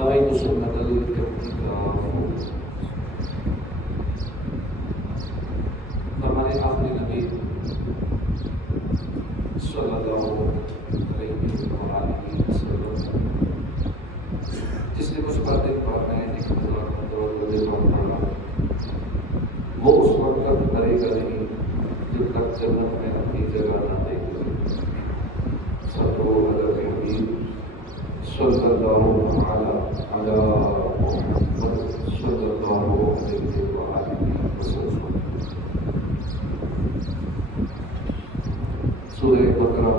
داعی سنت الاعتکاف ہمارے آخری نبی صلی اللہ علیہ وسلم جس نے کچھ باتیں پڑھنا ہے وہ اس وقت تک کرے گا نہیں جب تک جنت میں اپنی جگہ نہ دیکھے. سب حضرت حبیب صلی اللہ علیہ وسلم. سورہ بقرہ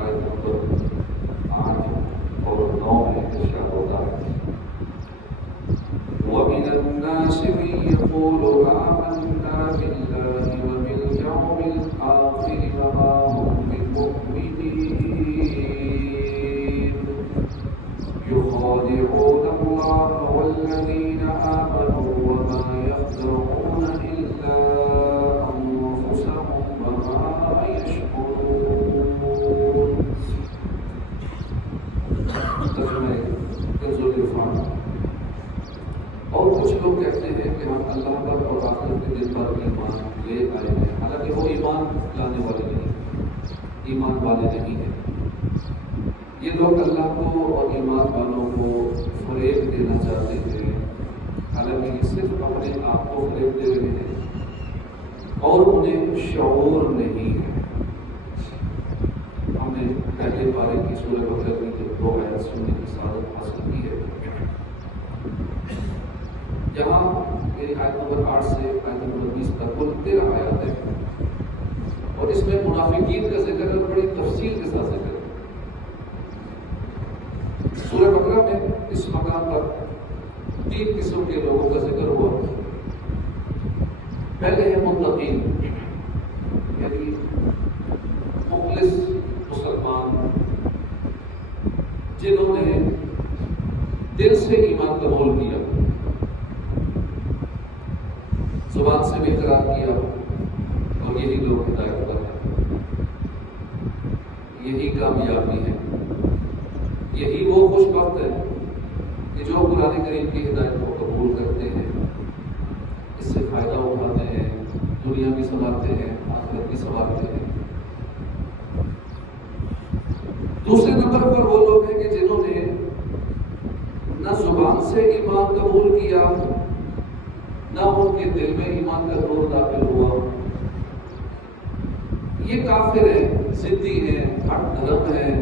آیت نمبر 8 اور 9 میں ارشاد ہوتا ہے وَمِنَ النَّاسِ مَن يَقُولُ آمَنَّا بِاللَّهِ وَبِالْيَوْمِ الْآخِرِ وَمَا هُم بِمُؤْمِنِينَ يُخَادِعُونَ اللَّهَ وَالَّذِينَ آمَنُوا وَمَا يَخْدَعُونَ إِلَّا أَنفُسَهُمْ وَمَا يَشْعُرُونَ. ترجمہ کنز العرفان. اور کچھ لوگ کہتے ہیں کہ ہم اللہ پر اور آخرت کے دن پر ایمان لے آئے ہیں، حالانکہ وہ ایمان لانے والے نہیں، ایمان والے نہیں ہیں. یہ لوگ اللہ کو اور ایمان والوں کو فریب دینا چاہتے ہیں، حالانکہ یہ صرف اپنے آپ کو فریب دے رہے ہیں اور انہیں شعور نہیں ہے. ہم نے پہلے پارے کی سورہ بقرہ کی جو 2 آیات سننے کی سعادت حاصل کی ہے. یہاں میری آیت نمبر 8 سے آیت نمبر 20 تک کل 13 آیات ہے اور اس میں منافقین کا ذکر بڑی تفصیل کے ساتھ ذکر ہے. سورہ بقرہ میں اس مقام پر 3 قسم کے لوگوں کا ذکر ہوا. پہلے ہے متقین، یعنی مخلص مسلمان جنہوں نے دل سے ایمان قبول کیا، زبان سے بھی اقرار کیا، اور یہی لوگ ہدایت پر ہیں، یہی کامیابی ہے. یہی وہ خوش بخت ہے کہ جو قرآن کریم کی ہدایت کو قبول کرتے ہیں، اس سے فائدہ اٹھاتے ہیں، دنیا بھی سنبھالتے ہیں، آخرت بھی سنبھالتے ہیں. دوسرے نمبر پر وہ لوگ ہیں کہ جنہوں نے نہ زبان سے ایمان قبول کیا، نہ ان کے دل میں ایمان کا نور داخل ہوا. یہ کافر ہیں، ضدی ہیں، ہٹ دھرم ہیں.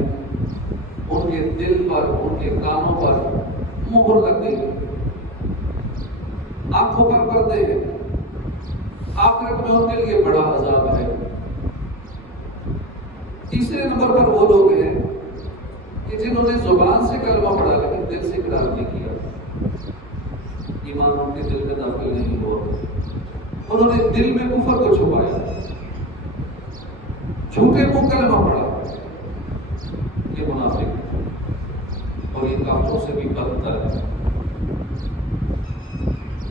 ان کے دل پر، ان کے کانوں پر مہر لگ گئی، آنکھوں پر پردے ہیں. آخرت میں ان کے لیے بڑا عذاب ہے. تیسرے نمبر پر وہ لوگ ہیں کہ جنہوں نے زبان سے کلمہ پڑھا لیکن دل سے اقرار نہیں کیا، ایمان ان کے دل میں داخل نہیں ہوا. انہوں نے دل میں کفر کو چھپایا، جھوٹے منہ کلمہ پڑھا. یہ منافق اور یہ کافروں سے بھی بدتر ہے.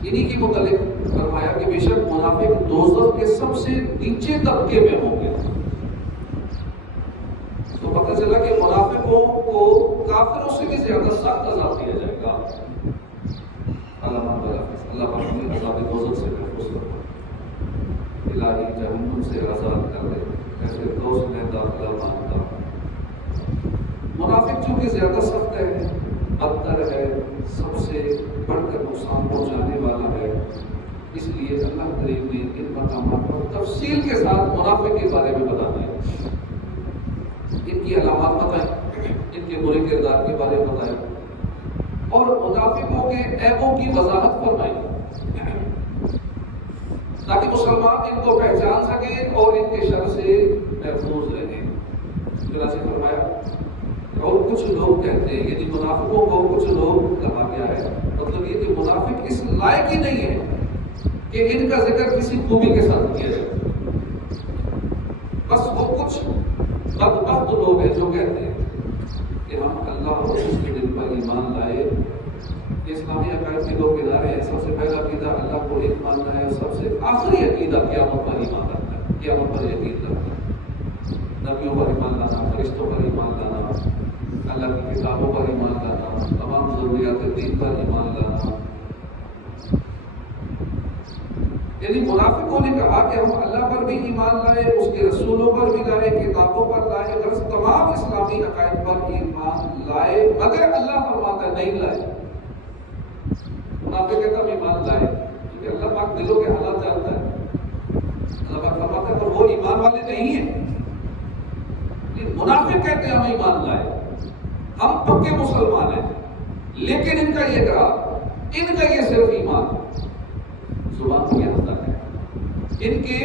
انہی کے متعلق فرمایا کہ بے شک منافق دوزخ کے سب سے نیچے طبقے میں ہوں گے. تو پتہ چلا کہ منافقوں کو کافروں سے بھی زیادہ سخت عذاب دیا جائے گا. اللہ پاک نے عذاب دوزخ سے محفوظ کرنا، الہی جہنم سے آزاد کر دے، ایسے دوست میں داخلہ مانگتا. منافق چونکہ زیادہ سخت ہے، بدتر ہے، سب سے بڑھ کر نقصان پہنچانے والا ہے، اس لیے اللہ کریم نے ان مقامات پر تفصیل کے ساتھ منافق کے بارے میں بتا دیا. ان کی علامات بتائیں، ان کے برے کردار کے بارے میں بتائیں اور منافقوں کے عیبوں کی وضاحت فرمائی تاکہ مسلمان ان کو پہچان سکیں اور ان کے شر سے محفوظ رہیں. چنانچہ فرمایا اور کچھ لوگ کہتے ہیں، یعنی منافقوں کو کچھ لوگ کہا گیا ہے، مطلب یہ کہ منافق اس لائق ہی نہیں ہے کہ ان کا ذکر کسی خوبی کے ساتھ کیا جائے. بس وہ کچھ بدبخت لوگ ہیں جو کہتے ہیں کہ ہم اللہ اور اس کے دن پر ایمان لائے. اسلامی عقائد کے دو کنارے ہیں. سب سے پہلا عقیدہ اللہ کو ایک ماننا ہے، اور سب سے آخری عقیدہ قیامت پر ایمان رکھنا ہے، قیامت پر یقین رکھنا ہے، نبیوں پر ایمان لانا، فرشتوں پر ایمان لانا، اللہ کی کتابوں پر ایمان لانا، تمام ضروریات دین پر ایمان لانا. یعنی منافقوں نے کہا کہ ہم اللہ پر بھی ایمان لائے، اس کے رسولوں پر بھی لائے، کتابوں پر لائے، غرض تمام اسلامی عقائد پر ایمان لائے، مگر اللہ فرماتا نہیں لائے. منافق کہتا ہم ایمان لائے کیونکہ اللہ پاک دلوں کے حالات جانتا ہے. اللہ پاک فرماتا ہے پر وہ ایمان والے نہیں ہیں. منافق کہتے ہیں ہم ایمان لائے، ہم پکے مسلمان ہیں، لیکن ان کا یہ کہا، ان کا یہ صرف ایمان زبان کو یہ ہوتا ہے، ان کے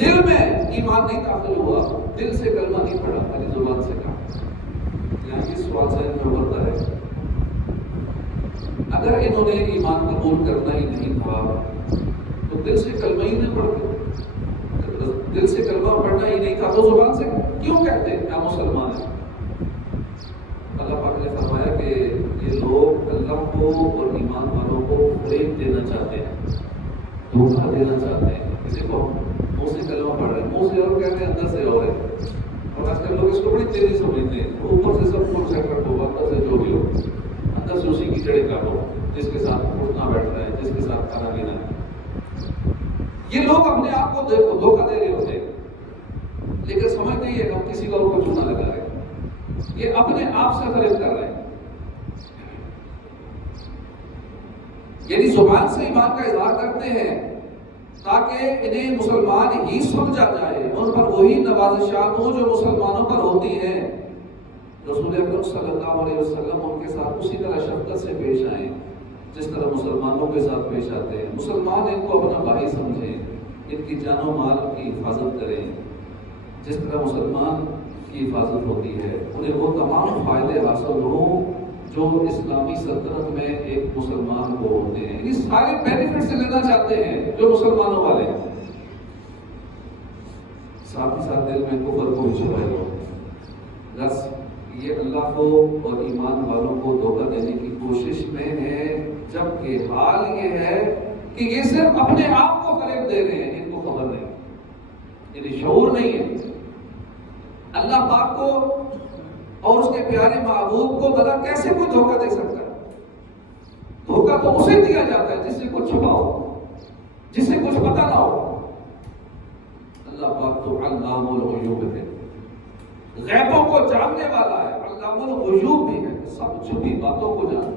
دل میں ایمان نہیں داخل ہوا، دل سے کلمہ نہیں پڑا، خالی زبان سے کہا. یہاں یہ سوال ذہن میں ابھرتا ہے، اگر انہوں نے ایمان قبول کرنا ہی نہیں تھا تو دل سے کلمہ ہی نہیں پڑھتے، دل سے کلمہ پڑھنا ہی نہیں تھا تو زبان سے کیوں کہتے ہیں کیا مسلمان ہیں؟ اللہ پاک نے فرمایا کہ یہ لوگ اللہ کو اور ایمان والوں کو فریب دینا چاہتے ہیں، دھوکہ دینا چاہتے ہیں. دیکھو منہ سے کلمہ پڑھ رہے ہیں، منہ سے اور کہتے ہیں اندر سے اور ہے. اور آج کل لوگ اس کو بڑی تیزی سے سمجھتے ہیں، اوپر سے سب کچھ چیک رکھو، اندر سے جو بھی ہو، اندر سے اسی کی جڑیں کاٹو جس کے ساتھ اٹھنا بیٹھنا ہے، جس کے ساتھ کھانا پینا ہے. یہ لوگ اپنے آپ کو دیکھو دھوکہ دے رہے ہوتے ہیں، لیکن سمجھتے ہی ہے ہم کسی اور کو چونا لگا رہے ہیں. یہ اپنے آپ سے فریب کر رہے ہیں. یعنی زبان سے ایمان کا اظہار کرتے ہیں تاکہ انہیں مسلمان ہی سمجھا جائے، ان پر وہی نوازشات ہوں جو مسلمانوں پر ہوتی ہیں. رسول اکرم صلی اللہ علیہ وسلم ان کے ساتھ اسی طرح شفقت سے پیش آئیں جس طرح مسلمانوں کے ساتھ پیش آتے ہیں. مسلمان ان کو اپنا بھائی سمجھیں، ان کی جان و مال کی حفاظت کریں جس طرح مسلمان کی حفاظت ہوتی ہے. انہیں وہ تمام فائدے حاصل ہوں جو اسلامی سلطنت میں ایک مسلمان کو ہوتے ہیں. یہ سارے بینیفٹ سے لینا چاہتے ہیں جو مسلمانوں والے ہیں. ساتھ ہی ساتھ دل میں کفر کو بھی چھپائے ہو. بس یہ اللہ کو اور ایمان والوں کو دھوکہ دینے کی کوشش میں ہے، جبکہ حال یہ ہے کہ یہ صرف اپنے آپ کو فریب دے رہے ہیں، ان کو خبر نہیں، یعنی شعور نہیں ہے. اللہ پاک کو اور اس کے پیارے محبوب کو بلا کیسے کوئی دھوکہ دے سکتا ہے؟ دھوکہ تو اسے دیا جاتا ہے جس سے کچھ چھپا ہو، جس سے کچھ پتہ نہ ہو. اللہ پاک تو علام الغیوب ہے، غیبوں کو جاننے والا ہے، علام الغیوب بھی ہے، سب چھپی باتوں کو جانتا ہے،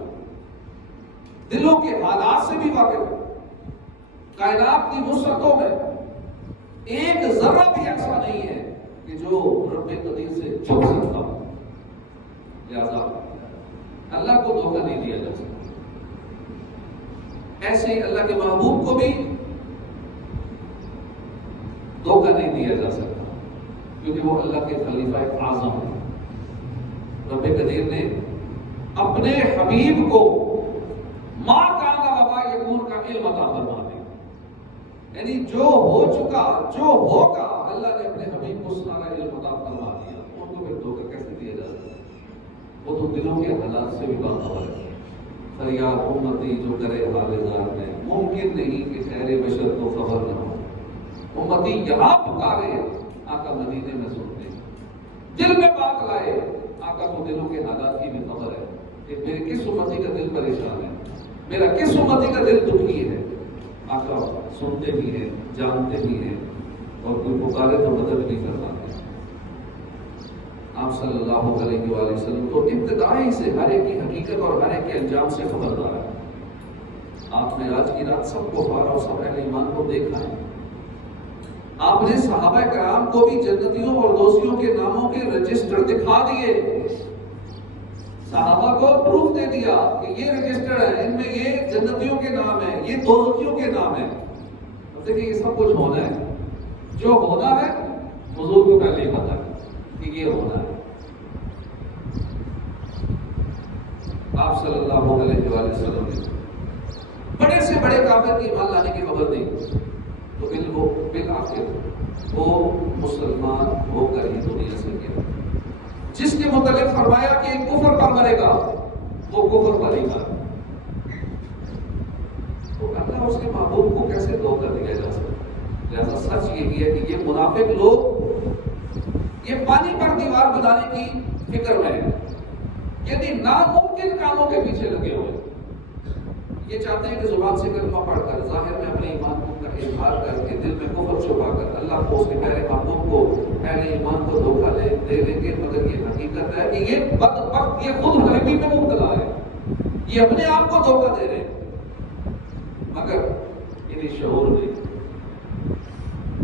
دلوں کے حالات سے بھی واقف ہے. کائنات کی وسعتوں میں ایک ذرہ بھی ایسا نہیں ہے کہ جو رب قدیر سے چھپ سکتا ہو. لہذا اللہ کو دھوکہ نہیں دیا جا سکتا. ایسے ہی اللہ کے محبوب کو بھی دھوکہ نہیں دیا جا سکتا کیونکہ وہ اللہ کے خلیفہ اعظم ہیں. رب قدیر نے اپنے حبیب کو ما کان وما یکون کا علم عطا فرما دیا. یعنی جو ہو چکا، جو ہوگا، اللہ نے اپنے حبیب کو سارا علم عطا فرما دیا. ان کو پھر دھوکہ کیسے دیا جا سکتا؟ وہ تو دلوں کے حالات سے بھی باخبر ہے. فریاد امتی جو کرے حال زار میں، ممکن نہیں کہ خیر بشر کو خبر نہ ہو. امتی یہاں پکارے، آقا مدینے میں سنتے، دل میں بات لائے، آقا کو دلوں کے حالات کی بھی خبر ہے کہ میرے کس امتی کا دل پریشان ہے، میرا کس امتی کا دل دکھی ہے. آقا سنتے بھی ہیں، جانتے بھی ہیں، اور کوئی پکارے تو مدد بھی کرواتے ہیں. آپ صلی اللہ علیہ وآلہ وسلم تو ابتدائی سے ہر ایک کی حقیقت اور ہر ایک کے انجام سے خبردار ہے. آپ نے آج کی رات سب کو پارا اور سب اہل ایمان کو دیکھا ہے. آپ نے صحابہ کرام کو بھی جنتیوں اور دوستیوں کے ناموں کے رجسٹر دکھا دیے. صحابہ کو پروف دے دیا کہ یہ رجسٹر ہے، ان میں یہ جنتیوں کے نام ہیں، یہ دوستیوں کے نام ہیں. دیکھیں یہ سب کچھ ہونا ہے، جو ہونا ہے حضور کو پہلے ہی پتا ہے کہ یہ ہونا ہے. آپ صلی اللہ علیہ وآلہ وسلم نے بڑے سے بڑے کافر کی ایمان لانے کی خبر دی تو بالآخر وہ مسلمان ہو کر ہی دنیا سے گیا. جس کے متعلق فرمایا کہ کفر پر مرے گا وہ کفر پر ہی مرے. تو اللہ اس کے محبوب کو کیسے دھوکہ دیا جا سکتا؟ لہذا سچ یہی ہے کہ یہ منافق لوگ یہ پانی پر دیوار بنانے کی فکر میں ہے. یعنی ناممکن کاموں کے پیچھے لگے ہوئے. یہ چاہتے ہیں کہ زبان سے کلمہ پڑھ کر ظاہر میں اپنے ایمان کا اظہار کر کے دل میں کفر چھپا کر اللہ کو اس کے پیارے محبوب کو اہل ایمان کو دھوکہ دے لیں گے. مگر یہ حقیقت ہے کہ یہ بدبخت یہ خود غریبی میں مبتلا ہے, یہ اپنے آپ کو دھوکہ دے رہے ہیں مگر انہیں شعور نہیں.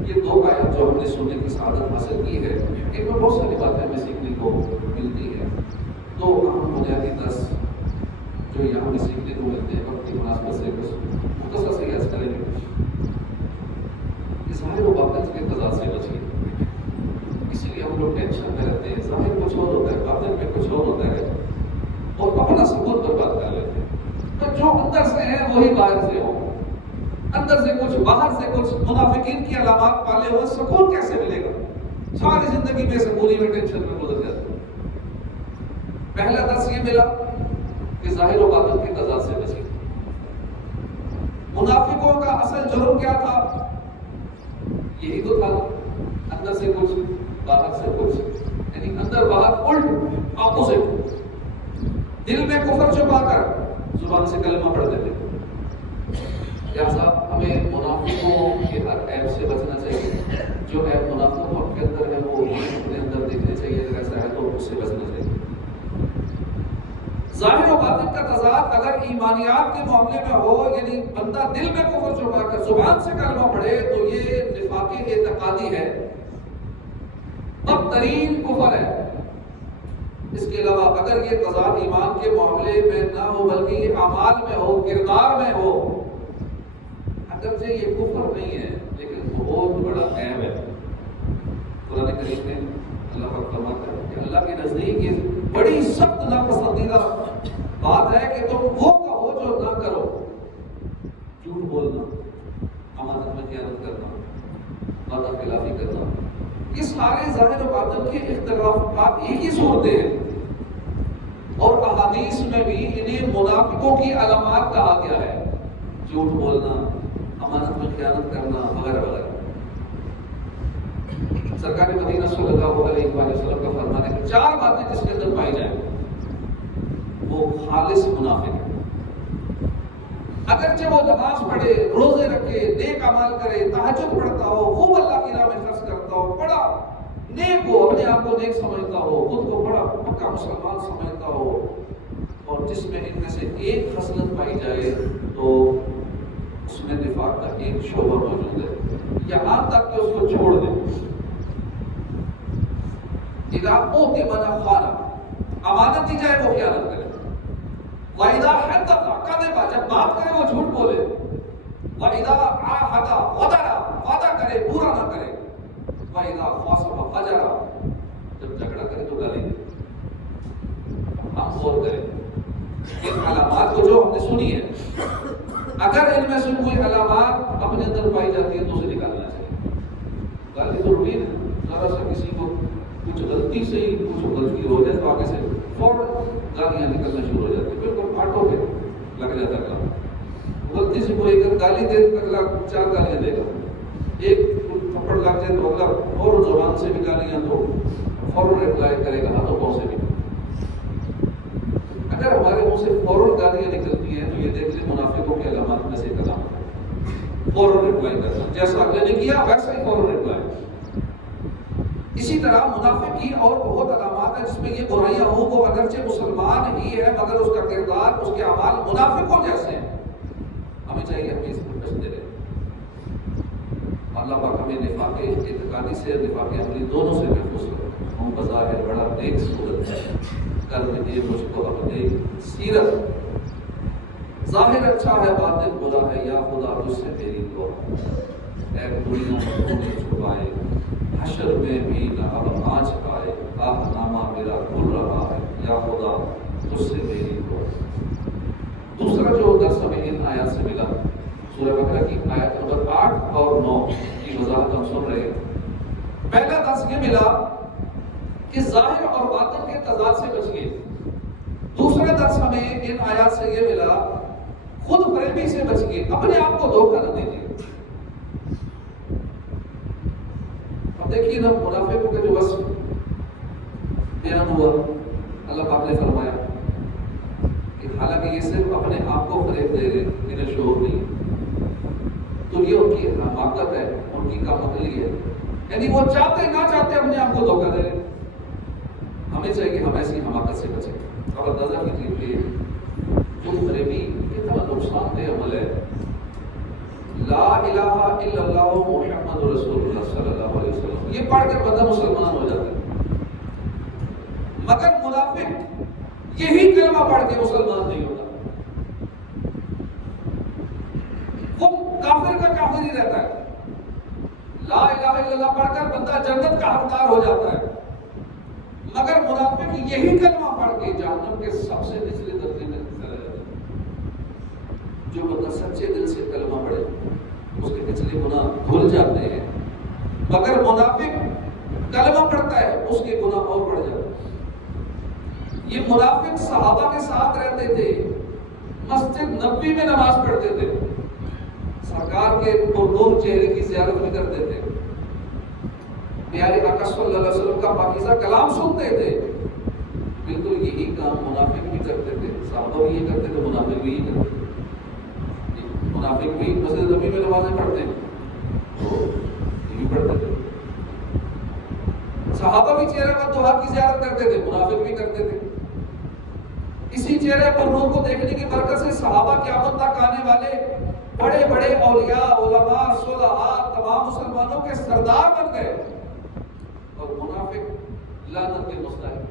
یہ دو آیات جو ہم نے سننے کی سعادت حاصل کی ہے ان میں بہت ساری باتیں ہمیں سیکھنے کو ملتی ہے. دو اہم بنیادی درس جو یہاں ہمیں سیکھنے کو ملتے ہیں وقت کی مناسبت سے مختصر سے یاد کریں گے. ظاہر و باطن کے تضاد سے بچیے. اسی لیے ہم لوگ ٹینشن میں رہتے ہیں. ظاہر کچھ اور ہوتا ہے, باطن میں کچھ اور ہوتا ہے اور اپنا ثبوت برباد کر لیتے ہیں. تو جو اندر سے ہیں وہی باہر سے ہو. اندر سے کچھ باہر سے کچھ منافقین کی علامات پالے ہوئے سکون کیسے ملے گا؟ ساری زندگی میں سکونی میں ٹینشن میں گزر جاتے ہیں. پہلا درس یہ ملا کہ ظاہر و باطن کے تضاد سے بچیے. منافقوں کا اصل جرم کیا تھا؟ یہی تو تھا, اندر سے کچھ باہر سے کچھ, یعنی اندر باہر الٹ اپوزٹ. دل میں کفر چھپا کر زبان سے کلمہ پڑھتے تھے. لہٰذا ہمیں منافقوں کے ہر عیب سے بچنا چاہیے. جو عیب منافقوں کے اندر ہے وہ اپنے اندر دیکھنے چاہیے. اگر ایسا ہے تو اس سے بچنا چاہیے. ظاہر و باطن کا تضاد اگر ایمانیات کے معاملے میں ہو, یعنی بندہ دل میں کفر چھپا کر زبان سے کلمہ پڑھے, تو یہ نفاق اعتقادی ہے, بدترین کفر ہے. اس کے علاوہ اگر یہ تضاد ایمان کے معاملے میں نہ ہو بلکہ یہ اعمال میں ہو, کردار میں ہو, اگرچہ یہ کفر نہیں ہے لیکن بہت بڑا عیب ہے. قرآن کریم میں اللہ کا فرماتا ہے کہ اللہ کے نزدیک یہ بڑی سخت ناپسندیدہ بات ہے کہ تم وہ کہو جو نہ کرو. جھوٹ بولنا, امانت میں خیانت کرنا, وعدہ خلافی کرنا, یہ سارے ظاہر و باطن کے اختلافات ایک ہی صورتیں ہیں. اور احادیث میں بھی انہیں منافقوں کی علامات کہا گیا ہے. جھوٹ بولنا, امانت میں خیانت کرنا وغیرہ وغیرہ. سرکار مدینہ صلی اللہ علیہ وسلم کا فرمان ہے کہ 4 باتیں جس کے اندر پائی جائیں وہ خالص منافق ہے. اگرچہ وہ نماز پڑھے, روزے رکھے, نیک اعمال کرے, تہجد پڑھتا ہو, خوب اللہ کی راہ میں خرچ کرتا ہو, بڑا نیک ہو, اپنے آپ کو نیک سمجھتا ہو, خود کو بڑا پکا مسلمان سمجھتا ہو, اور جس میں ان میں سے ایک خصلت پائی جائے تو اس میں نفاق کا ایک شعبہ موجود ہے, یہاں تک کہ اس کو چھوڑ دے. اذا اؤتمن خان, امانت دی جائے وہ خیانت کرے. وَإِذَا حَدَّثَ كَذَبَ, جب بات کرے وہ جھوٹ بولے. وَإِذَا عَاهَدَ غَدَرَ, وعدہ کرے پورا نہ کرے. وَإِذَا خَاصَمَ فَجَرَ, جب جھگڑا کرے تو گالی دے. ہم غور کریں ان علامات کو جو ہم نے سنی ہے, اگر ان میں سے کوئی علامات اپنے اندر پائی جاتی ہے تو اسے نکالنا چاہیے. گالی ضروری ہے, ذرا سا کسی کو کچھ غلطی سے ہی کچھ غلطی ہو جائے تو آگے سے فوراً گالیاں نکلنا شروع ہو جاتی. بالکل آٹو پہ لگ جاتا ہے کام. غلطی سے کوئی اگر گالی دے تو اگلا 4 گالیاں دے گا. ایک تھپڑ لگ جائے تو اگلا فوراً زبان سے بھی گالیاں تو فوراً ریپلائی کرے گا ہاتھوں پاؤں سے بھی. اگر ہمارے منہ سے فوراً گالیاں نکلتی ہیں تو یہ دیکھ لیں منافقوں کے علامات میں سے ایک علامت ہے. فوراً ریپلائی کرنا, جیسا اگلے نے کیا ویسا ہی فوراً ریپلائی. اسی طرح منافق کی اور بہت علامات ہیں جس میں یہ برائیاں ہوں, وہ اگرچہ مسلمان ہی ہے مگر اس کا کردار, اس کے اعمال منافقوں جیسے ہیں. ہمیں چاہیے ہم اس پر بچتے رہیں. اللہ پاک ہمیں نفاق اعتقادی سے نفاق عملی دونوں سے محفوظ کرے. ہم بظاہر بڑا نیک صورت ہے, کر دے مجھ کو اپنے سیرت. ظاہر اچھا ہے باطن برا ہے, یا خدا تجھ سے میری دعا. اے دنیا میں چھپائے, حشر میں بھی نہ اب آج آئے, آہ نامہ میرا کھل رہا ہے, یا خدا تجھ سے میری دعا. دوسرا جو درس ہمیں ان آیات سے ملا, سورہ بقرہ کی آیت نمبر 8 اور 9 کی وضاحت ہم سن رہے ہیں. پہلا درس یہ ملا کہ ظاہر اور باطن کے تضاد سے بچیے. دوسرا درس ہمیں ان آیات سے یہ ملا خود فریبی سے بچیے, اپنے آپ کو دھوکہ نہ دیجیے. اب دیکھیے نا منافقوں کے جو وصف بیان ہوا, اللہ پاک نے فرمایا کہ حالانکہ یہ صرف اپنے آپ کو فریب دے رہے، انہیں شعور نہیں ہے۔ تو یہ ان کی حماقت ہے، ان کی کم عقلی ہے، یعنی وہ چاہتے نہ چاہتے اپنے آپ کو دھوکہ دے رہے۔ ہمیں چاہیے کہ ہم ایسی حماقت سے بچیں۔ اب اندازہ کیجیے کہ جو فریبی اتنا نقصان دہ عمل ہے، لا الہ الا اللہ محمد رسول اللہ صلی اللہ علیہ وسلم، یہ پڑھ کر بندہ مسلمان ہو جاتا ہے، مگر منافق یہی کلمہ پڑھ کے مسلمان نہیں ہوتا، وہ کافر کا کافر ہی رہتا ہے۔ لا الہ الا اللہ پڑھ کر بندہ جنت کا حقدار ہو جاتا ہے، مگر منافق یہی کلمہ پڑھ کے جہنم کے سب سے نچلے درجے میں چلا جاتا ہے۔ جو بندہ سچے دل سے کلمہ پڑھے اس کے پچھلے گناہ دھل جاتے ہیں، مگر منافق کلمہ پڑھتا ہے اس کے گناہ اور بڑھ جاتے ہیں۔ یہ منافق صحابہ کے ساتھ رہتے تھے، مسجد نبوی میں نماز پڑھتے تھے، سرکار کے پرنور چہرے کی زیارت بھی کرتے تھے، پیارے آقا صلی اللہ علیہ وسلم کا پاکیزہ کلام سنتے تھے۔ بالکل یہی کام منافق بھی کرتے تھے، صحابہ بھی یہ کرتے تھے، منافق بھی یہ کرتے تھے۔ منافق بھی مسجد نبوی میں نمازیں پڑھتے ہیں، یہ بھی پڑھتے تھے۔ صحابہ بھی چہرے پر دعا کی زیارت کرتے تھے، منافق بھی کرتے تھے۔ اسی چہرے پر نور کو دیکھنے کی برکت سے صحابہ قیامت تک آنے والے بڑے بڑے اولیاء، علماء، صلحاء تمام مسلمانوں کے سردار بن گئے، اور منافق لعنت کے مستحق۔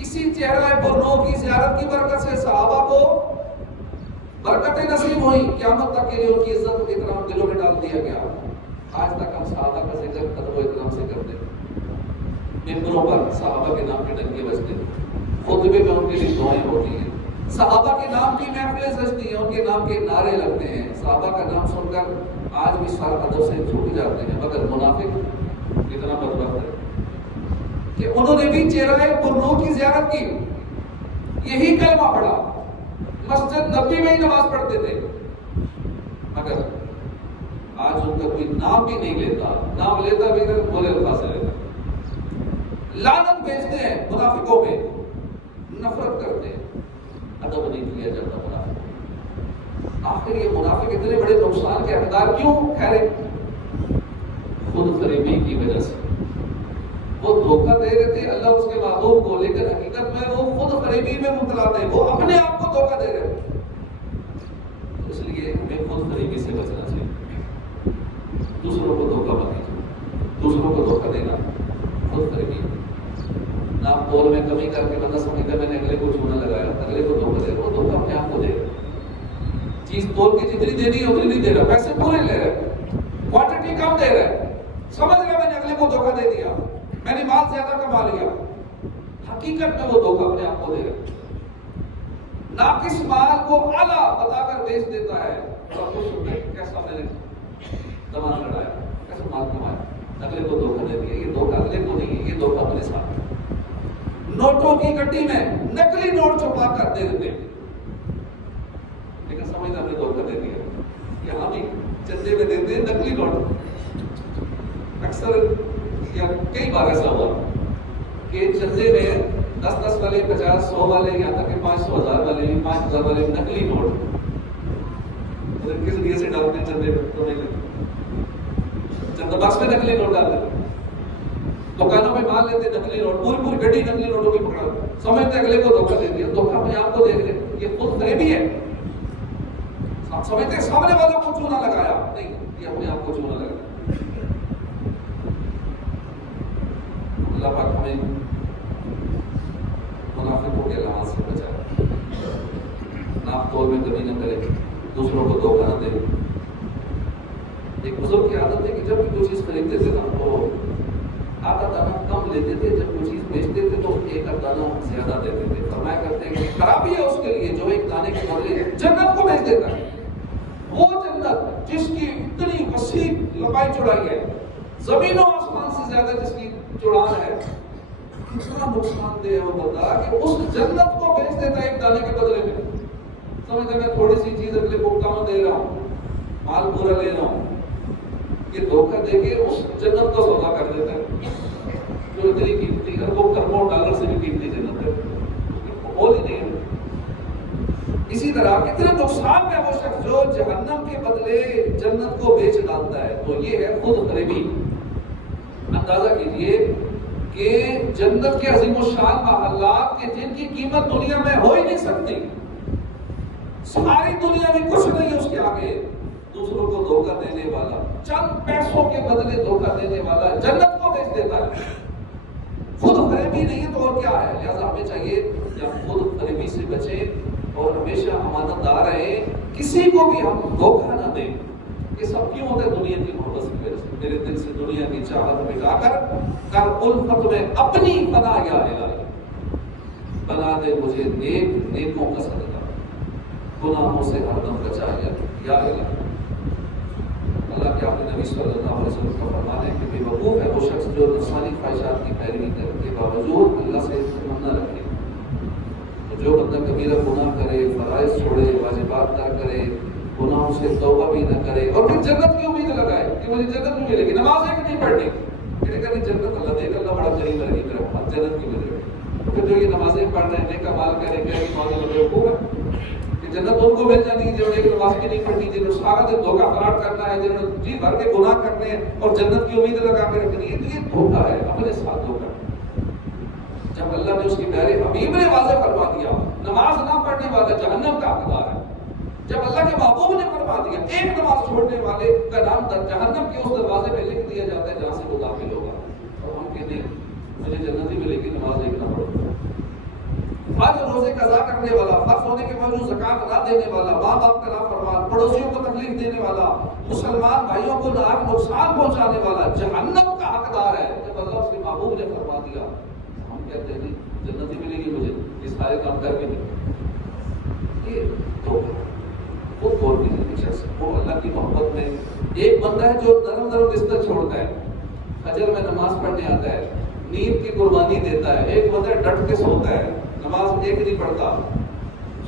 اسی چہرہ پر نور کی زیارت کی برکت سے صحابہ کو برکتیں نصیب ہوئی، قیامت تک کے لیے ان کی عزت و احترام دلوں میں ڈال دیا گیا۔ آج تک ہم صحابہ کا ذکر قدر و احترام سے کرتے ہیں، ممبروں پر صحابہ کے نام کے ڈنکے بجتے ہیں، خطبے میں ان کے لیے دعائیں ہوتی ہیں، صحابہ کے نام کی محفلیں سجتی ہیں، ان کے نام کے نعرے لگتے ہیں، صحابہ کا نام سن کر آج بھی سر ادب سے جھک جاتے ہیں، مگر منافق اتنا بدبخت ہے کہ انہوں نے بھی چہرہ پرنور کی زیارت کی، یہی کلمہ پڑھا، مسجد نبوی میں ہی نماز پڑھتے تھے، مگر آج ان کا کوئی نام بھی نہیں لیتا، نام لیتا بھی تو بولے الفاظ سے لیتا، لعنت بھیجتے ہیں منافقوں پہ، نفرت کرتے ہیں، ادب نہیں کیا جاتا منافق۔ آخر یہ منافق اتنے بڑے نقصان کے حقدار کیوں ٹھہرے؟ خود فریبی کی وجہ سے۔ وہ دھوکہ دے رہے تھے اللہ اس کے محبوب کو، لیکن حقیقت میں وہ خود فریبی میں مبتلا تھے، وہ اپنے آپ کو دھوکہ دے رہے تھے۔ اس لیے ہمیں خود فریبی سے بچنا چاہیے، دوسروں کو دھوکہ مت دیجیے، دوسروں کو دھوکہ دینا خود فریبی۔ نام بول میں کمی کر کے بندہ سمجھتا ہے میں نے اگلے کو چونا لگایا، اگلے کو دھوکہ دے رہا، وہ دھوکہ اپنے آپ کو دے رہا، چیز تول کے جتنی دینی ہے اتنی نہیں دے رہا، پیسے پورے لے رہا ہے، کوانٹٹی کم دے رہا ہے، سمجھ رہا میں نے اگلے کو دھوکہ دے دیا، میں نے مال زیادہ کما لیا، حقیقت میں وہ دھوکہ اپنے آپ کو دے رہا ہے۔ ناقص مال کو اعلیٰ بتا کر بیچ دیتا ہے، اور خوش ہوتا ہے کیسا میں نے دماغ لڑایا، کیسا مال کمایا، اگلے کو دھوکہ دے دیا۔ یہ دھوکہ اگلے کو نہیں ہے، یہ دھوکہ اپنے ساتھ۔ نوٹوں کی گڈی میں نقلی نوٹ چھپا کر دے دیتے ہیں، لیکن سمجھتا ہم نے دھوکہ دے دیا۔ یہاں بھی چندے میں دیتے ہیں نقلی نوٹ، اکثر یا کئی بار ایسا ہوا کہ چندے میں 10-10 والے، 50-100 والے، یہاں تک کہ 500,000 والے بھی، 5,000 والے نقلی نوٹ کس لیے سے ڈالتے ہیں چندے میں؟ تو نہیں چندہ باکس میں نقلی نوٹ ڈالتے ہیں، دکانوں میں مال لیتے نقلی نوٹ، پوری پوری گڈی نقلی نوٹوں کی پکڑا، سمجھتے اگلے کو دھوکہ دے دیا، دھوکہ اپنے آپ کو دے دیا۔ یہ خود فریبی ہے، سمجھتے سامنے والوں کو چونا لگایا، نہیں، یہ اپنے آپ کو چونا لگایا۔ اللہ پاک ہمیں منافقوں کے علامات سے بچائے، ناپ تول میں کمی نہ کرے، دوسروں کو دھوکہ نہ دے۔ ایک بزرگ کی عادت ہے کہ جب بھی کوئی چیز خریدتے تھے نا تو آدھا دانہ کم لیتے تھے، جب کوئی چیز بیچتے تھے تو ایک آدھ دانہ زیادہ دیتے تھے۔ فرمایا کرتے ہیں کہ خرابی ہے اس کے لیے جو ایک دانے کے بدلے جنت کو بیچ دیتا ہے۔ وہ جنت جس کی اتنی وسیع لمبائی چوڑائی ہے، زمین و آسمان سے زیادہ جس کی چوڑان ہے، کتنا نقصان دہ ہے وہ بتا کہ اس جنت کو بیچ دیتا ہے ایک دانے کے بدلے میں۔ سمجھتے میں تھوڑی سی چیز اگلے کو کم دے رہا ہوں، مال پورا لے رہا ہوں، یہ دھوکہ دے کے اس جنت کا سودا کر دیتا ہے جو اتنی قیمتی اربوں $1 سے بھی قیمتی جنت ہے، بول ہی نہیں ہے۔ اسی طرح کتنے نقصان میں وہ شخص جو جہنم کے بدلے جنت کو بیچ ڈالتا ہے، تو یہ ہے خود فریبی۔ اندازہ کیجئے کہ جنت کے عظیم الشان محلات کے جن کی قیمت دنیا میں ہو ہی نہیں سکتی، ساری دنیا میں کچھ نہیں ہے اس کے آگے، دوسروں کو دھوکہ دینے والا، چند پیسوں کے بدلے دھوکہ دینے والا جنت کو بیچ دیتا ہے۔ خود فریبی نہیں ہے تو اور کیا ہے؟ لہذا ہمیں چاہیے کہ ہم خود فریبی سے بچیں اور ہمیشہ امانت دار رہیں، کسی کو بھی ہم دھوکہ نہ دیں۔ یہ سب کیوں ہوتا ہے؟ دنیا کی محبت کی وجہ سے۔ میرے دل سے دنیا کی چاہت مٹا کر الفت میں اپنی بنا یا الہی، بنا دے مجھے نیکوں کا صدقہ، گناہوں سے ہر دم بچا یا الہی۔ اللہ کے اپنے نبی صلی اللہ علیہ وسلم کا فرمان ہے کہ بے وقوف ہے وہ شخص جو نفسانی خواہشات کی پیروی کرنے کے باوجود اللہ سے تمنا رکھے۔ جو بندہ کبیرہ گناہ کرے، فرائض چھوڑے، واجبات نہ کرے، گناہوں سے توبہ بھی نہ کرے اور پھر جنت کی امید لگائے کہ مجھے جنت بھی ملے گی، نماز ایک نہیں پڑھنی، کہ جنت اللہ دے گا، اللہ بڑا قریب رہے گی میرا بات، جنت کی ملے گی۔ پھر جو یہ نمازیں پڑھ رہے ہیں، نیک اعمال کریں گے، بیوقوف ہے کہ جنت ان کو مل جانی ہے جنہوں نے نماز کی نہیں پڑھنی، جنہوں نے سارا دن دھوکہ فراڈ کرنا ہے، جنہوں نے جی بھر کے گناہ کرنے ہیں اور جنت کی امید لگا کے رکھنی ہے، تو یہ دھوکہ ہے، اپنے ساتھ دھوکہ۔ جب اللہ نے اس کی پیارے حبیب نے واضح فرما دیا نماز نہ پڑھنے والا جہنم کا حقدار ہے، جب اللہ کے محبوب نے فرما دیا ایک نماز چھوڑنے والے کا نام جہنم کے اس دروازے پہ لکھ دیا جاتا ہے جہاں سے وہ داخل ہوگا، اور ہم کہتے ہیں مجھے جنت ہی ملے گی، نماز ایک نہ پڑھو۔ حج روزے قضا کرنے والا، فرض ہونے کے باوجود زکات نہ دینے والا، ماں باپ کا نافرمان، پڑوسیوں کو تکلیف دینے والا، مسلمان بھائیوں کو نقصان پہنچانے والا جہنم کا حقدار ہے۔ جب اللہ اس کے محبوب نے فرما دیا ہم کہتے ہیں جنت ہی ملے گی مجھے، یہ سارے کام کر کے ملے۔ یہ تو وہ غور کی شخص وہ اللہ کی محبت میں ایک بندہ ہے جو نرم نرم بستر چھوڑتا ہے، فجر میں نماز پڑھنے آتا ہے، نیند کی قربانی دیتا ہے، ایک بندہ ڈٹ کے سوتا ہے، نماز ایک نہیں پڑھتا،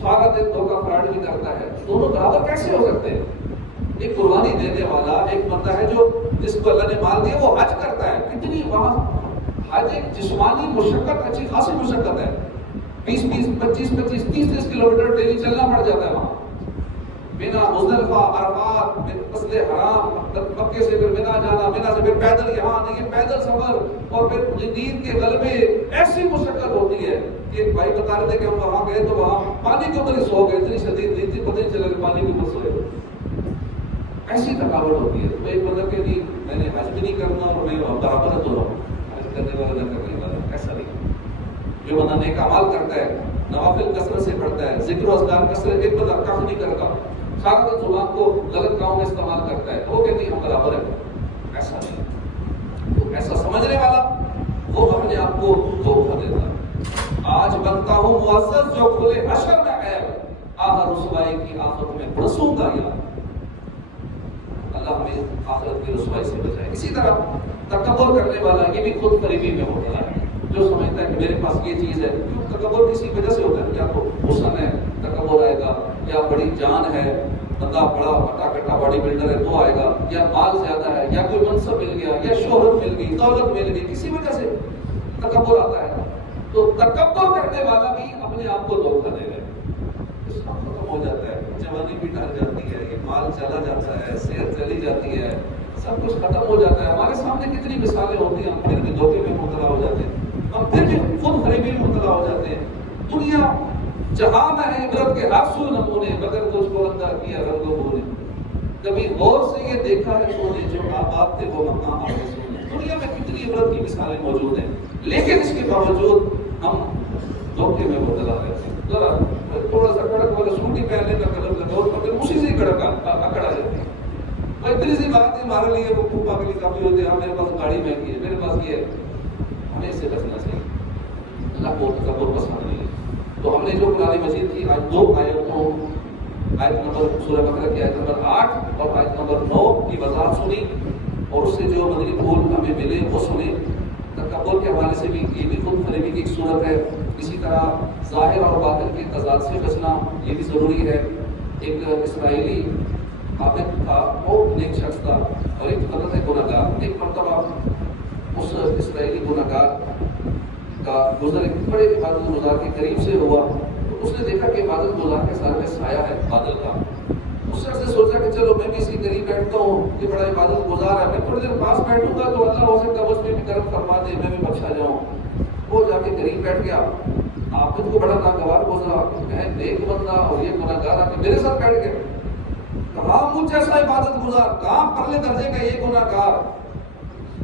سارا دن دھوکہ فراڈ بھی کرتا ہے، دونوں برابر کیسے ہو سکتے ہیں؟ ایک قربانی دینے والا ایک بندہ ہے جو جس کو اللہ نے مال دیا وہ حج کرتا ہے، کتنی وہاں حج ایک جسمانی مشقت، اچھی خاصی مشقت ہے، 20 25 30 کلومیٹر ڈیلی چلنا پڑ جاتا ہے وہاں، مینا مزدلفہ عرفات مسجد حرام، مکے سے پھر مینا جانا، مینا سے پھر پیدل یہاں آنا، یہ پیدل سفر اور پھر نیند کے غلبے، ایسی مشقت ہوتی ہے کہ ایک بھائی بتا رہے تھے کہ ہم وہاں گئے تو وہاں پانی کے اوپر ہی سو گئے، اتنی شدید نیند تھی پتہ نہیں چلا کہ پانی کے اوپر سوئے، ایسی تھکاوٹ ہوتی ہے۔ تو ایک بندہ کہ نہیں میں نے حج بھی نہیں کرنا اور میں برابر ہے تو حج کرنے والا نہ کرنے والا، ایسا نہیں۔ جو بندہ نیک اعمال کرتا ہے، نوافل کثرت سے پڑھتا ہے، ذکر و اذکار کثرت، ایک بندہ کف نہیں کرتا، سارا دن زبان کو غلط کاموں میں استعمال کرتا ہے، وہ کہتے ہیں ہم برابر ہے، ایسا نہیں۔ تو ایسا سمجھنے والا وہ اپنے آپ کو دھوکہ دیتا ہے۔ آج بنتا ہوں معزز جو کھلے حشر میں عیب، آہ رسوائی کی آفت میں پھنسوں گا یا اللہ ہمیں آخرت کی رسوائی سے بچائے۔ اسی طرح تکبر کرنے والا یہ بھی خود فریبی میں ہوتا ہے، جو سمجھتا ہے کہ میرے پاس یہ چیز ہے، تکبر کسی وجہ سے ہوتا ہے، یا تو حسن ہے تکبر آئے گا، یا بڑی جان ہے، بندہ بڑا ہٹا کٹا باڈی بلڈر ہے تو آئے گا، یا مال زیادہ ہے، یا کوئی منصب مل گیا، یا شہرت مل گئی، دولت مل گئی، کسی وجہ سے تکبر آتا ہے۔ تو تکبر کرنے والا بھی اپنے آپ کو دھوکہ دے رہا ہے، اس کا ختم ہو جاتا ہے، جوانی بھی ڈر جاتی ہے، یہ مال چلا جاتا ہے، صحت چلی جاتی ہے، سب کچھ ختم ہو جاتا ہے۔ ہمارے سامنے کتنی مثالیں ہوتی ہیں، ہم پھر بھی دھوکے میں مبتلا ہو جاتے ہیں، ہم پھر بھی خود فریبی میں مبتلا ہو جاتے ہیں۔ دنیا جہاں میں ہے عبرت کے ہر سو نمونے، مگر تجھ کو اندر کیا رنگ و بونے، کبھی غور سے یہ دیکھا ہے تو نے جو آباد تھے وہ مقام آگے سنے۔ دنیا میں کتنی عبرت کی مثالیں موجود ہیں، لیکن اس کے باوجود ہم دھوکے میں مبتلا رہتے ہیں۔ ذرا تھوڑا سا کڑک والا سوٹی پہننے کا قلم لگاؤ تو پھر اسی سے کڑک اکڑ آ جاتی ہے۔ اور اتنی سی بات ہے ہمارے لیے وہ پھوپا کے لیے کافی ہوتے ہیں، میرے پاس گاڑی مہنگی ہے، میرے پاس یہ ہے، ہمیں اس سے بچنا چاہیے، اللہ کو تکبر پسند نہیں ہے۔ تو ہم نے جو قرآن مجید کی آج 2 آیتوں، آیت نمبر سورہ بقرہ کی آیت نمبر 8 اور آیت نمبر 9 کی وضاحت سنی، اور اس سے جو مدنی پھول ہمیں ملے وہ سنے۔ تکبر کے حوالے سے بھی یہ بھی خود فریبی کی ایک صورت ہے۔ اسی طرح ظاہر اور باطن کے تضاد سے بچنا یہ بھی ضروری ہے۔ ایک اسرائیلی عابد تھا، بہت نیک شخص تھا، اور ایک حضرت گنہگار۔ ایک مرتبہ اس اسرائیلی گنہگار کا گزر ایک بڑے عبادت گزار کے قریب سے ہوا، تو اس نے دیکھا کہ عبادت گزار کے سامنے سایہ ہے بادل کا. اس شخص نے سوچا کہ چلو میں بھی اس کے قریب بیٹھتا ہوں، یہ بڑا عبادت گزار ہے، میں تھوڑی دیر پاس بیٹھوں گا تو اللہ ہو سکتا ہے اس میں بھی کرم فرما دے، میں بھی بخشا جاؤں. وہ جا کے قریب بیٹھ گیا. عابد کو بڑا ناگوار گزرا، میں نیک بندہ اور یہ گناہگار آ کے میرے ساتھ بیٹھ گئے. کہاں مجھ جیسا عبادت گزار، کہاں پرلے درجے کا یہ گناہگار،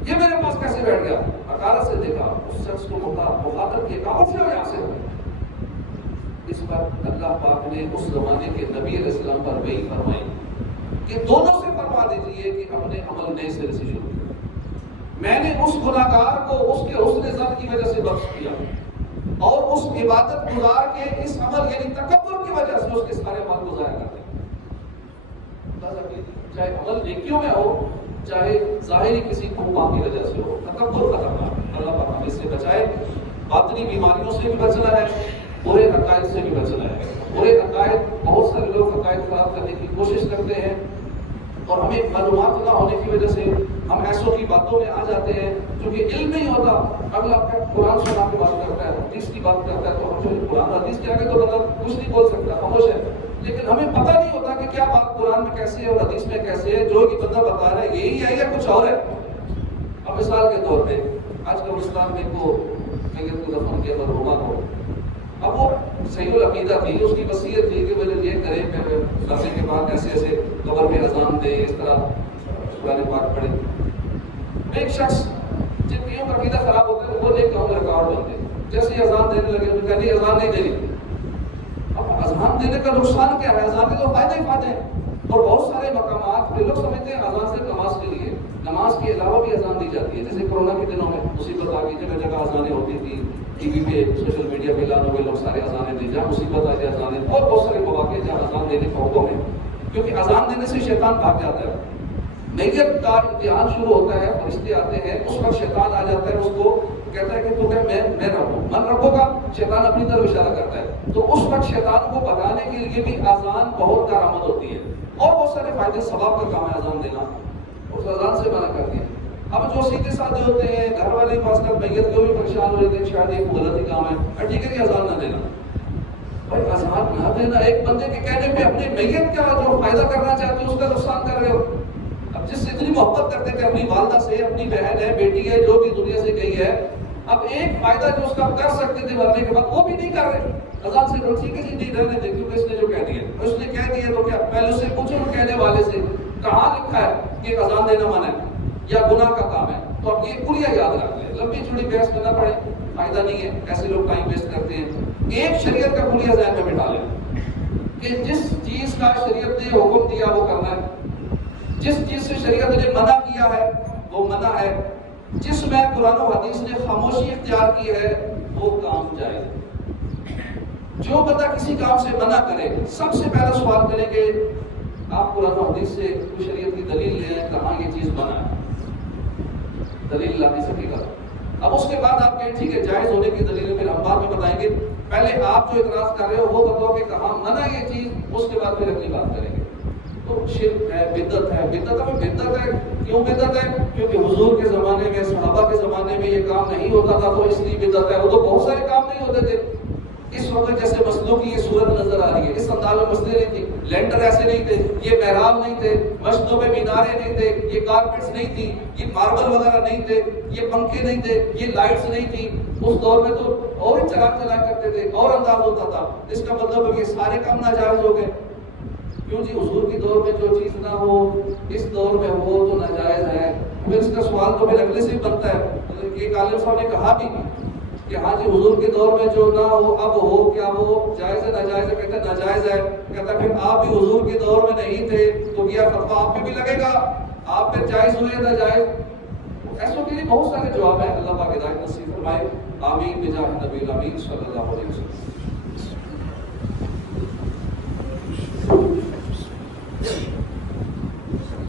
یہ میرے پاس کیسے بیٹھ گیا. حقارت سے دیکھا، اس شخص کو مخاطب کیا، کہا اٹھ جاؤ یہاں سے. اس پر اللہ پاک نے اس زمانے کے نبی علیہ السلام پر وحی فرمائی کہ دونوں سے فرما دیجیے کہ اپنے عمل نئے سرے سے شروع کیا. میں نے اس گناہگار کو اس کے حسن ظن کی وجہ سے بخش دیا اور اس عبادت گزار کے اس عمل یعنی تکبر کی وجہ سے اس کے سارے عمل کو ضائع کر دیا. چاہے عمل نیکیوں میں ہو، چاہے ظاہری کسی قوم کی وجہ سے ہو، تکبر خطرناک ہے. اللہ پاک ہمیں اس سے بچائے. باطنی بیماریوں سے بھی بچنا ہے، برے عقائد سے بھی بچنا ہے. برے عقائد، بہت سارے لوگ عقائد خراب کرنے کی کوشش کرتے ہیں اور ہمیں معلومات نہ ہونے کی وجہ سے ہم ایسوں کی باتوں میں آ جاتے ہیں جو کہ علم نہیں ہوتا. اگلا قرآن سنا کے بات کرتا ہے، حدیث کی بات کرتا ہے تو ہم جو قرآن حدیث کے آگے تو مطلب کچھ نہیں بول سکتا، خاموش ہے. لیکن ہمیں پتہ نہیں ہوتا کہ کیا بات قرآن میں کیسے ہے اور حدیث میں کیسے ہے. جو کہ بندہ بتا رہا ہے یہی ہے یا کچھ اور ہے. اب مثال کے طور پہ آج قبرستان میں کو میت کو دفن کیا مرحومہ کو، اب وہ صحیح العقیدہ تھی، اس کی وصیت تھی کہ وہ یہ کرے کہ مرنے کے بعد ایسے ایسے قبر میں اذان دے، اس طرح قرآن پاک پڑھے. ایک شخص جن کی کا عقیدہ خراب ہوتا ہے وہ ایک کام ریکارڈ بنتے، جیسے ہی اذان دینے لگے تو کہتے ہیں اذان نہیں دینی. اب اذان دینے کا نقصان کیا ہے؟ اذان کے تو فائدے ہی فائدے ہیں. اور بہت سارے مقامات پہ لوگ سمجھتے ہیں اذان صرف نماز کے لیے، نماز کے علاوہ بھی اذان دی جاتی ہے. جیسے کورونا کے دنوں میں مصیبت آ گئی، جگہ جگہ اذانیں ہوتی تھی، ٹی وی پہ سوشل میڈیا پہ اعلان ہوئے، لوگ سارے اذانیں دی، جہاں مصیبت آ جائے اذانیں. اور بہت سارے مواقع جہاں اذان دینے کا حکم ہے، کیونکہ اذان دینے سے شیطان بھاگ جاتا ہے. میت کا امتحان شروع ہوتا ہے، فرشتے آتے ہیں، اس وقت شیطان آ جاتا ہے، اس کو کہتا ہے کہ تو میں رکھوں، من رکھو گا، شیطان اپنی طرف اشارہ کرتا ہے. تو اس وقت شیطان کو بھگانے کے لیے بھی اذان بہت کارآمد ہوتی ہے. اور بہت سارے فائدے، ثواب کا کام ہے اذان دینا، اس اذان سے منع کر دیا. اب جو سیدھے سادے ہوتے ہیں، گھر والے پاس کر میت کو بھی پریشان ہو جاتے ہیں، شاید یہ غلط ہی کام ہے، ٹھیک ہے کہ اذان نہ دینا. بھائی اذان نہ دینا، ایک بندے کے کہنے پہ اپنے میت کا جو فائدہ کرنا چاہتے ہو اس کا نقصان کر رہے ہو. اب جس سے اتنی محبت کرتے تھے اپنی والدہ سے، اپنی بہن ہے، بیٹی ہے، جو بھی دنیا سے گئی ہے، اب ایک فائدہ جو اس کا کر سکتے تھے مرنے کے بعد وہ بھی نہیں کر رہے. اذان سے ٹھیک ہے جی نہیں رہنے دیں، کیونکہ اس نے جو کہہ دیا، اس نے کہہ دیا تو کیا، پہلے اس سے پوچھو کہنے والے سے کہاں لکھا ہے کہ اذان دینا منع ہے یا گناہ کا کام ہے. تو اب یہ کلیہ یاد رکھ لیں، لمبی چوڑی بحث کرنا پڑے فائدہ نہیں ہے، ایسے لوگ ٹائم ویسٹ کرتے ہیں. ایک شریعت کا کلیہ ذہن میں بٹھا لیں کہ جس چیز کا شریعت نے حکم دیا وہ کرنا ہے، جس چیز سے شریعت نے منع کیا ہے وہ منع ہے، جس میں قرآن و حدیث نے خاموشی اختیار کی ہے وہ کام جائز ہے. جو بندہ کسی کام سے منع کرے، سب سے پہلا سوال کریں کہ آپ قرآن و حدیث سے کوئی شریعت کی دلیل لیں، کہاں یہ چیز منع ہے، دلیل لا نہیں سکے گا. اب اس کے بعد آپ کہیں ٹھیک ہے جائز ہونے کی دلیل پھر ہم بعد میں بتائیں گے، پہلے آپ جو اعتراض کر رہے ہو وہ بتاؤ کہ کہاں منع یہ چیز، اس کے بعد پھر اگلی بات کریں گے. تو شرک ہے، بدعت ہے. بدعت ہے کیوں بدعت ہے؟ کیونکہ حضور کے زمانے میں، صحابہ کے زمانے میں یہ کام نہیں ہوتا تھا تو اس لیے بدعت ہے. وہ تو بہت سارے کام نہیں ہوتے تھے. اس وقت جیسے مسجدوں کی یہ صورت نظر آ رہی ہے، اس انداز میں مسجدیں نہیں تھی، لینٹر ایسے نہیں تھے، یہ محراب نہیں تھے، مسجدوں میں مینارے نہیں تھے، یہ کارپیٹس نہیں تھی، یہ ماربل وغیرہ نہیں تھے، یہ پنکھے نہیں تھے، یہ لائٹس نہیں تھی. اس دور میں تو اور ہی چراغ چلا کرتے تھے، اور انداز ہوتا تھا. اس کا مطلب ہے کہ سارے کام ناجائز ہو گئے. کیوں جی؟ حضور کی دور میں جو چیز نہ ہو اس دور میں ہو تو ناجائز ہے. پھر اس کا سوال تو پھر اگلے سے ہی بنتا ہے. ایک عالم صاحب نے کہا بھی کہ ہاں جی حضور کے دور میں جو نہ ہو اب ہو، کیا وہ جائز ہے ناجائز ہے؟ کہتا ہے ناجائز ہے. کہتا پھر آپ بھی حضور کے دور میں نہیں تھے تو کیا فتویٰ آپ پہ بھی لگے گا؟ آپ پہ جائز ہوئے ناجائز؟ ایسوں کے لیے بہت سارے جواب ہیں. اللہ پاک ہدایت نصیب فرمائے. آمین بجاہ نبی الامین صلی اللہ علیہ وسلم.